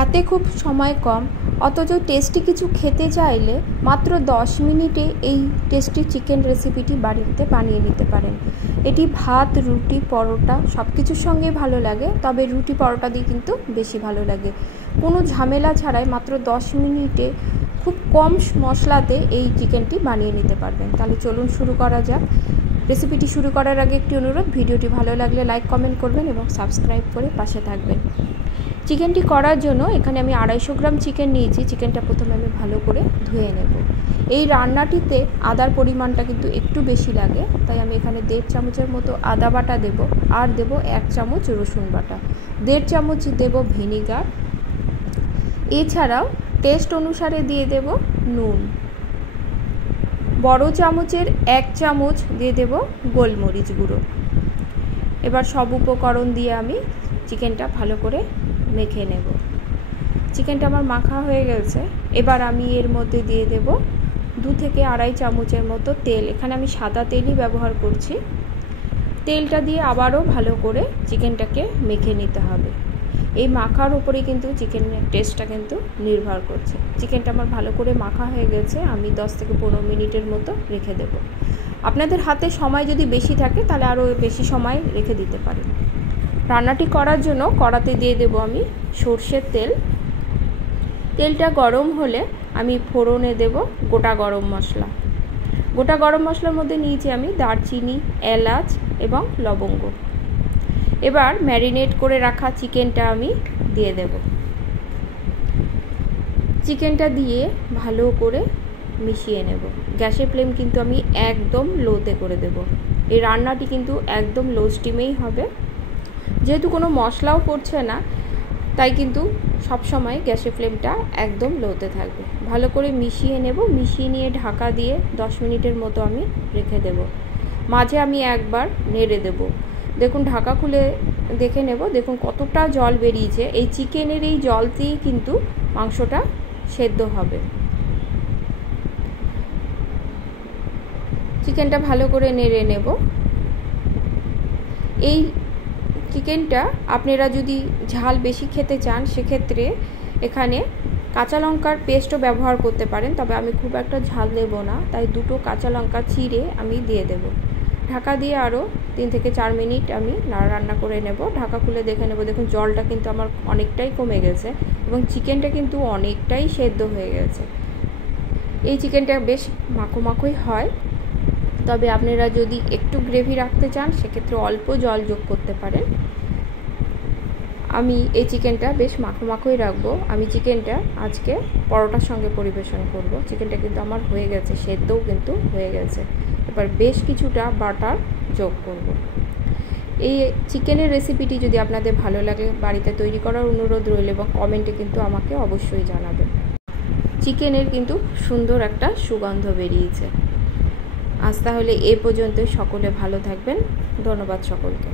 হাতে খুব সময় কম, অথচ টেস্টি কিছু খেতে চাইলে মাত্র 10 মিনিটে এই টেস্টি চিকেন রেসিপিটি বাড়িতে বানিয়ে নিতে পারেন। এটি ভাত, রুটি, পরোটা সব কিছুর সঙ্গে ভালো লাগে, তবে রুটি পরোটা দিয়ে কিন্তু বেশি ভালো লাগে। কোনো ঝামেলা ছাড়াই মাত্র 10 মিনিটে খুব কম মশলাতে এই চিকেনটি বানিয়ে নিতে পারবেন। তাহলে চলুন শুরু করা যাক। রেসিপিটি শুরু করার আগে একটি অনুরোধ, ভিডিওটি ভালো লাগলে লাইক কমেন্ট করবেন এবং সাবস্ক্রাইব করে পাশে থাকবেন। চিকেনটি করার জন্য এখানে আমি 250 গ্রাম চিকেন নিয়েছি। চিকেনটা প্রথমে আমি ভালো করে ধুয়ে নেব। এই রান্নাটিতে আদার পরিমাণটা কিন্তু একটু বেশি লাগে, তাই আমি এখানে 1.5 চামচের মতো আদা বাটা দেব, আর দেব 1 চামচ রসুন বাটা, 1.5 চামচ দেব ভিনিগার, এছাড়াও টেস্ট অনুসারে দিয়ে দেব নুন, বড় চামচের 1 চামচ দিয়ে দেব গোলমরিচ গুঁড়ো। এবার সব উপকরণ দিয়ে আমি চিকেনটা ভালো করে মেখে নেব। চিকেনটা আমার মাখা হয়ে গেছে। এবার আমি এর মধ্যে দিয়ে দেব 2 থেকে 2.5 চামচের মতো তেল। এখানে আমি সাদা তেলই ব্যবহার করছি। তেলটা দিয়ে আবারও ভালো করে চিকেনটাকে মেখে নিতে হবে। এই মাখার উপরেই কিন্তু চিকেনের টেস্টটা কিন্তু নির্ভর করছে। চিকেনটা আমার ভালো করে মাখা হয়ে গেছে, আমি 10 থেকে 15 মিনিটের মতো রেখে দেব। আপনাদের হাতে সময় যদি বেশি থাকে তাহলে আরও বেশি সময় রেখে দিতে পারেন। রান্নাটি করার জন্য কড়াতে দিয়ে দেব আমি সর্ষের তেল। তেলটা গরম হলে আমি ফোড়নে দেব গোটা গরম মশলা। গোটা গরম মশলার মধ্যে নিয়েছি আমি দারচিনি, এলাচ এবং লবঙ্গ। এবার ম্যারিনেট করে রাখা চিকেনটা আমি দিয়ে দেব। চিকেনটা দিয়ে ভালো করে মিশিয়ে নেব। গ্যাসের ফ্লেম কিন্তু আমি একদম লোতে করে দেব। এই রান্নাটি কিন্তু একদম লো স্টিমেই হবে। যেহেতু কোনো মশলাও পড়ছে না, তাই কিন্তু সব সময় গ্যাসের ফ্লেমটা একদম লোতে থাকবে। ভালো করে মিশিয়ে নেব। মিশিয়ে নিয়ে ঢাকা দিয়ে 10 মিনিটের মতো আমি রেখে দেব। মাঝে আমি একবার নেড়ে দেব। দেখুন ঢাকা খুলে দেখে নেব, দেখুন কতটা জল বেরিয়েছে। এই চিকেনের এই জলতেই কিন্তু মাংসটা সেদ্ধ হবে। চিকেনটা ভালো করে নেড়ে নেব। এই চিকেনটা আপনারা যদি ঝাল বেশি খেতে চান, সেক্ষেত্রে এখানে কাঁচা লঙ্কার পেস্টও ব্যবহার করতে পারেন, তবে আমি খুব একটা ঝাল দেব না, তাই 2টো কাঁচা লঙ্কা চিড়ে আমি দিয়ে দেব। ঢাকা দিয়ে আরও 3 থেকে 4 মিনিট আমি রান্না করে নেব। ঢাকা খুলে দেখে নেব, দেখুন জলটা কিন্তু আমার অনেকটাই কমে গেছে এবং চিকেনটা কিন্তু অনেকটাই সেদ্ধ হয়ে গেছে। এই চিকেনটা বেশ মাখো মাখোই হয়, তবে আপনারা যদি একটু গ্রেভি রাখতে চান সেক্ষেত্রে অল্প জল যোগ করতে পারেন। আমি এই চিকেনটা বেশ মাখো মাখোই রাখবো। আমি চিকেনটা আজকে পরোটার সঙ্গে পরিবেশন করব। চিকেনটা কিন্তু আমার হয়ে গেছে, সেদ্ধও কিন্তু হয়ে গেছে। এবার বেশ কিছুটা বাটার যোগ করব। এই চিকেনের রেসিপিটি যদি আপনাদের ভালো লাগে বাড়িতে তৈরি করার অনুরোধ রইল এবং কমেন্টে কিন্তু আমাকে অবশ্যই জানাবেন। চিকেনের কিন্তু সুন্দর একটা সুগন্ধ বেরিয়েছে। আজ তাহলে এ পর্যন্ত, সকলে ভালো থাকবেন। ধন্যবাদ সকলকে।